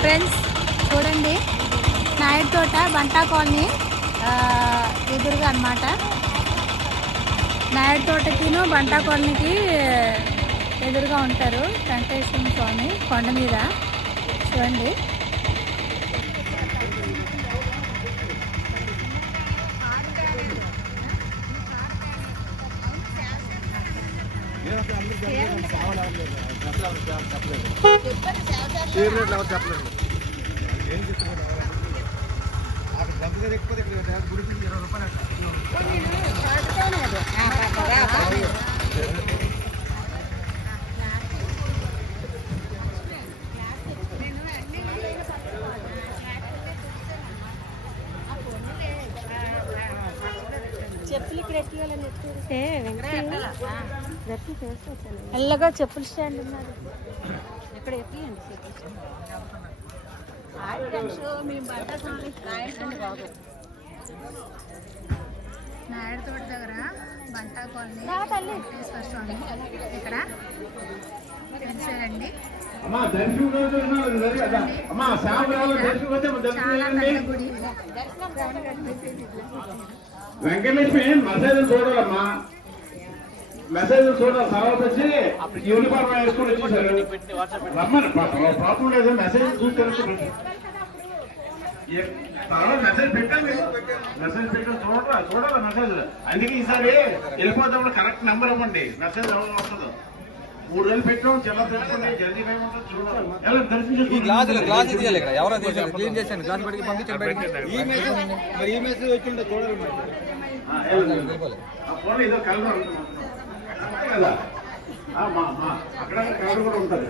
Friends చూడండి, నాయుడు తోట బంటా colony ఎదురుగా అనమాట. నాయుడు తోటకిను బంటా కాలనీకి ఎదురుగా ఉంటారు వెంకటేశ్వర స్వామి కొండ మీద. చూడండి, చెప్పులు ఇక్కడ ఎల్లగా చెప్పులు స్టాండ్ ఉన్నారు ఇక్కడ. నాయుడు తోట దగ్గర బంటా కాలనీ వెంకటేశ్వర స్వామి ఇక్కడ తెలిసారండి. చాలా పెద్ద గుడి. వెంకటలక్ష్మి మెసేజ్ చూడాలమ్మా, మెసేజ్ చూడాలి. తర్వాత వచ్చి యూనిఫామ్ వేసుకుని వచ్చేసారు. రమ్మని ప్రాబ్లం లేదు, మెసేజ్ చూసి తర్వాత మెసేజ్ పెట్టాను, మెసేజ్ పెట్టాను చూడాలి మెసేజ్. అందుకే ఈసారి వెళ్ళిపోతాం కరెక్ట్ నెంబర్ ఇవ్వండి, మెసేజ్ ఎవరు వస్తుందో. 3 వేలు పెట్టాం, చిల్ల తెలుసుకోండి, జల్దీ చూడాలి. ఇదో కలర్ కదా, అక్కడ కలర్ కూడా ఉంటుంది.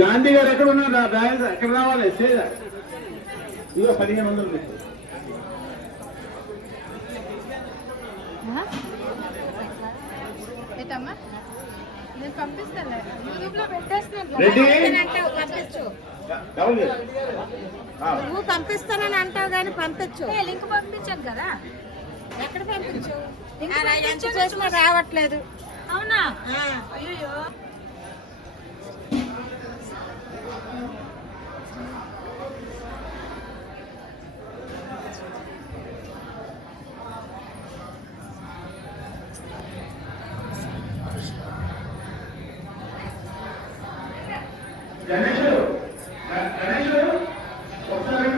గాంధీ గారు ఎక్కడ ఉన్నారు? ఎక్కడ రావాలి? ఇదిగో 1500 నువ్వు పంపిస్తానని అంటావు కానీ పంపించు. లింక్ పంపించాను కదా, ఎక్కడ పంపించు? ఎంత చేసినా రావట్లేదు. అవునా? అయ్యో, గణేష్ ఒకసారి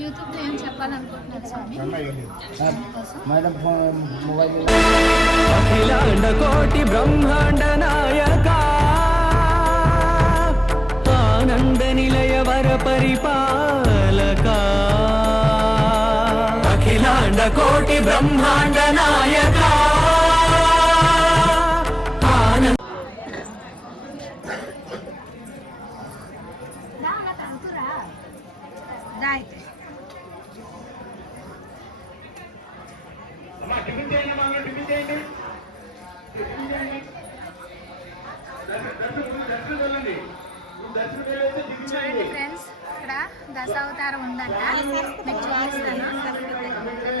యూట్యూబ్ లో ఏం చెప్పాలనుకుంటున్నారు స్వామి? అఖిలాండ కోటి బ్రహ్మాండ నాయక ఆనంద నిలయ వర పరిపాలక అఖిలాండ కోటి బ్రహ్మాండ నాయక అమ్మా టిఫిన్ చేయండి, అమ్మా టిఫిన్ చేయండి. దర్శనం వెళ్ళండి. దర్శనం వెళ్ళైతే టిఫిన్ చూడండి చేయండి. ఫ్రెండ్స్, ఇక్కడ దశావతారం ఉందంట. మీకు చూపిస్తాను.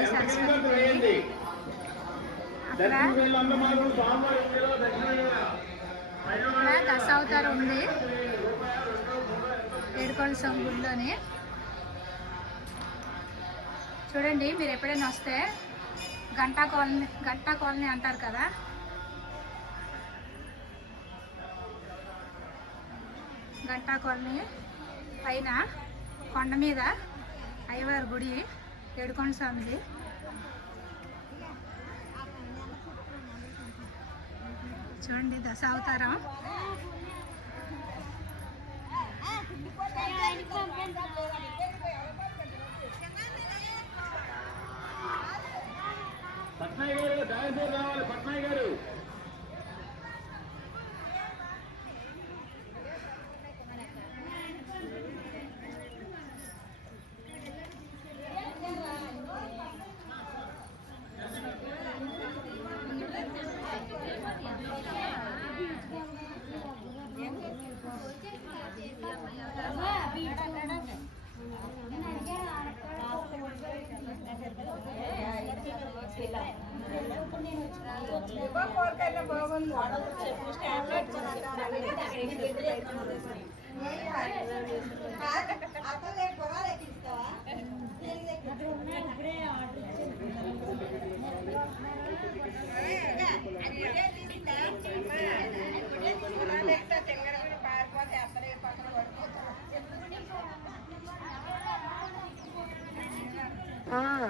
ఈ సరస్వతి వేయండి. అక్కడ దర్శనం వెళ్ళండి, మాత్రం స్వామివారి ఇంటిలో దర్శనం వెళ్ళరా. ఇక్కడ దశావతారం ఉంది ఏడుకొండ స్వామి గుడిలోని. చూడండి, మీరు ఎప్పుడైనా వస్తే గంటా కాలనీ అంటారు కదా, గంటా కాలనీ పైన కొండ మీద అయ్యవారి గుడి ఏడుకొండ స్వామిది. చూడండి దశావతారం. పట్నాయ్ గారు డాన్సర్ రావాలి. పట్నాయ్ గారు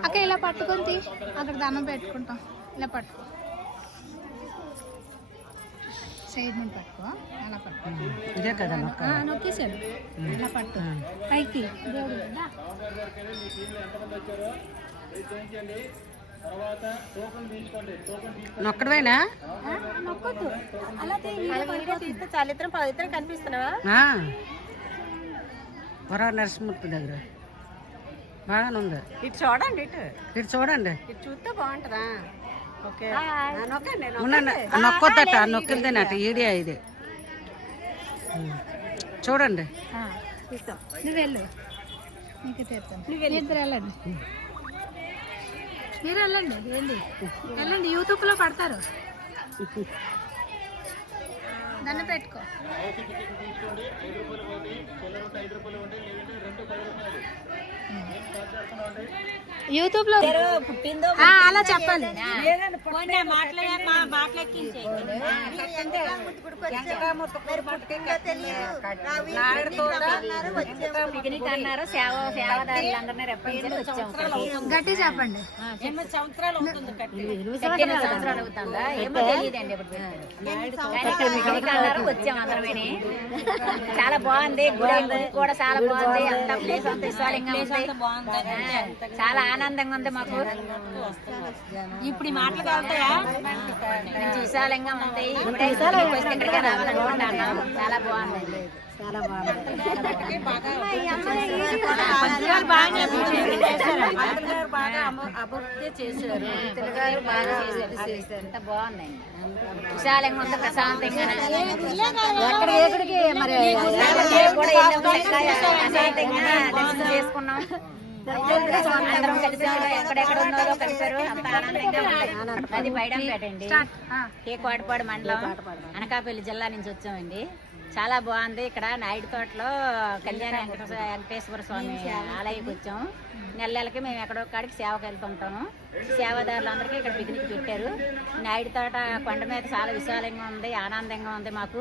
అక్క ఇలా పట్టుకొని అక్కడ దండం పెట్టుకుంటాం. ఇలా పట్టుకో, సైడ్ నుండి పట్టుకో, అలా పట్టుకో. ఇదే కదా నొక్కేసాడు. ఇలా పట్టు పైకి. దేవుడు నొక్కడమేనా నొక్కొద్దు, అలా తీస్తే చాలిత్రం పవిత్రం కనిపిస్తున్నావా? వర నరసింహమూర్తి దగ్గర బాగానే ఉంది. ఇటు చూడండి, ఇటు చూడండి. ఇటు చూస్తే బాగుంటుందా? ఓకే, నొక్కండి. నొక్కొద్దట, నొక్కిందేనట. ఈడియా ఇది చూడండి. నువ్వు వెళ్ళు, నీకు తెస్తాను. ఇద్దరు వెళ్ళండి, మీరు వెళ్ళండి. వెళ్ళండి, యూట్యూబ్లో పడతారు. దండ పెట్టుకో. యూట్యూబ్ లో పుట్టిందో అలా చెప్పాలి. పిక్నిక్ అన్నారు. సేవాదారులందరినీ రెప్పించి వచ్చాం. గట్టి చెప్పండి. 8 సంవత్సరాలు అవుతుందా ఏమో తెలియదండి. పిక్నిక్ అన్నారు, వచ్చాం అందరమని. చాలా బాగుంది. గుడి కూడా చాలా బాగుంది. అంతా ప్లేస్ అంత విశాలంగా ఉంది. చాలా ఆనందంగా ఉంది మాకు. ఇప్పుడు ఈ మాటలు కావుతాయా? మంచి విశాలంగా ఉంది. ఇక్కడికే రావాలనుకుంటున్నాం. చాలా బాగుందండి. చాలా బాగుంది. అభివృద్ధి చేశారు. అంత బాగుందండి. విశాలంగా ఉంది. ప్రశాంతంగా ఎక్కడికి మరి ప్రశాంతంగా దర్శనం చేసుకున్నాం. అందరం కలిసి ఎక్కడెక్కడ ఉన్నారో కలిసారు. అంత ఆనందంగా ఉంది. అది బైడంపేట అండి. కేకోటపాడు మండలం, అనకాపల్లి జిల్లా నుంచి వచ్చామండి. చాలా బాగుంది. ఇక్కడ నాయుడు తోటలో కళ్యాణ వెంకటేశ్వర స్వామి ఆలయకి వచ్చాము. నెలలకి మేము ఎక్కడో కాడికి సేవకు వెళ్తుంటాము. సేవాదారులందరికీ ఇక్కడ పిక్నిక్ పెట్టారు. నాయుడు తోట కొండ మీద చాలా విశాలంగా ఉంది. ఆనందంగా ఉంది. మాకు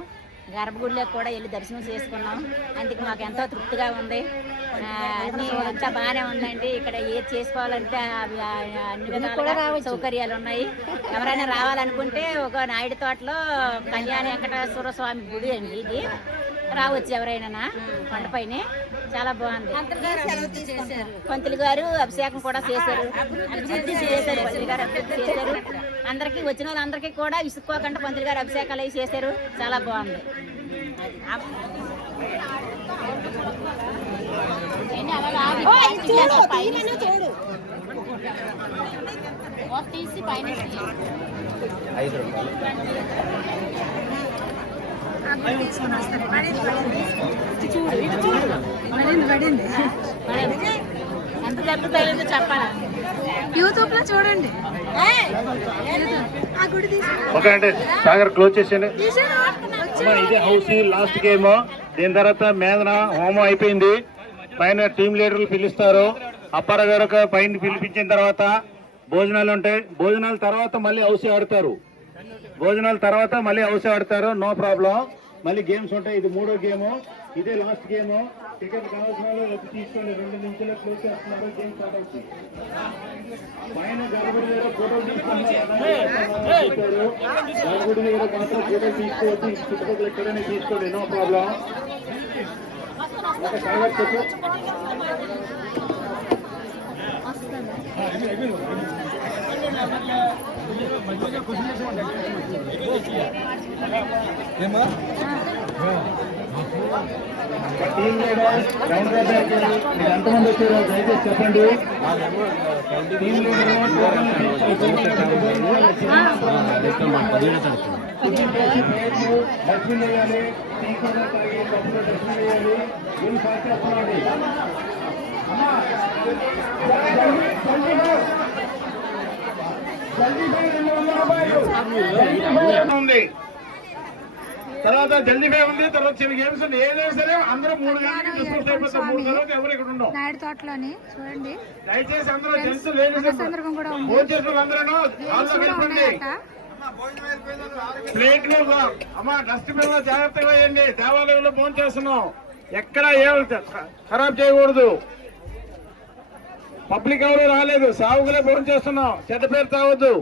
గర్భగుడిలోకి కూడా వెళ్ళి దర్శనం చేసుకున్నాం. అందుకు మాకు ఎంతో తృప్తిగా ఉంది. అన్నీ అంతా బాగానే ఉందండి. ఇక్కడ ఏది చేసుకోవాలంటే అన్ని విధాలుగా సౌకర్యాలు ఉన్నాయి. ఎవరైనా రావాలనుకుంటే ఒక నాయుడు తోటలో కళ్యాణ వెంకటేశ్వర స్వామి గుడి అండి ఇది. రావచ్చు ఎవరైనా కొండపైన. చాలా బాగుంది. పంతులు గారు అభిషేకం కూడా చేశారు. అభివృద్ధి చేశారు. పంతులు గారు అభివృద్ధి చేశారు. అందరికీ వచ్చిన వాళ్ళందరికీ కూడా విసుక్కోకుండా పంతులు గారు అభిషేకాలు అవి చేశారు. చాలా బాగుంది. తీసి పైన ఎంత తగ్గుతాయో చెప్పాలా? యూట్యూబ్ లో చూడండి. ఓకే అండి, సాగర్ క్లోజ్ చేసేయండి. ఇదే హౌస్ లాస్ట్ గేమ్. దీని తర్వాత మేధన హోమం అయిపోయింది. పైన టీం లీడర్లు పిలుస్తారు. అప్పారావు గారు పైన పిలిపించిన తర్వాత భోజనాలు ఉంటాయి. భోజనాల తర్వాత మళ్ళీ హౌస్ ఆడతారు. No problem. మళ్ళీ గేమ్స్ ఉంటాయి. ఇది 3వ గేమ్. ఇదే లాస్ట్ గేమ్. టికెట్ కావాల్సిన వాళ్ళు వచ్చి తీసుకోండి. 2 నిమిషాలు క్లోజ్ చేస్తున్నారు. గేమ్ స్టార్ట్ అవుతుంది. పైన గర్భగుడి దగ్గర ఫోటోలు తీసుకుంటారు. గర్భగుడి దగ్గర మాత్రం ఫోటోలు తీసుకోవచ్చు. చుట్టుపక్కల ఎక్కడైనా తీసుకోండి. No problem. ఒక సాగర్ చెప్పు. టీం లీడర్ రౌండ్ మీరు ఎంతమంది వచ్చారో దయచేసి చెప్పండి. టీం లీడర్ డస్ట్బిన్ వేయాలి. డస్ట్బిన్ వేయాలి. వీళ్ళు పాస్ చేస్తున్నాడు. ఉంది. తర్వాత జల్దీ బే ఉంది. తర్వాత చిన్న గేమ్స్ ఉంది. ఏదైనా సరే అందరూ 3 గంటలకి డిస్కస్ అయిపోతాం. 3 తర్వాత ఎవరు ఇక్కడ ఉండవు. నాయుడు తోటలోని చూడండి. దయచేసి అందరూ జెంట్స్ లేడీస్ సందర్భం కూడా ఉంది. భోజనం చేసిన అందరూ హాల్లో వెళ్ళిపోండి. ప్లేట్లు అమ్మా డస్ట్బిన్ లో జాగ్రత్తగా వేయండి. దేవాలయంలో భోజనం చేస్తున్నాం. ఎక్కడ ఏ ఖరాబ్ చేయకూడదు. పబ్లిక్ ఎవరు రాలేదు. సాగులే భోజనం చేస్తున్నాం. చెడ్డ పేరు తావద్దు.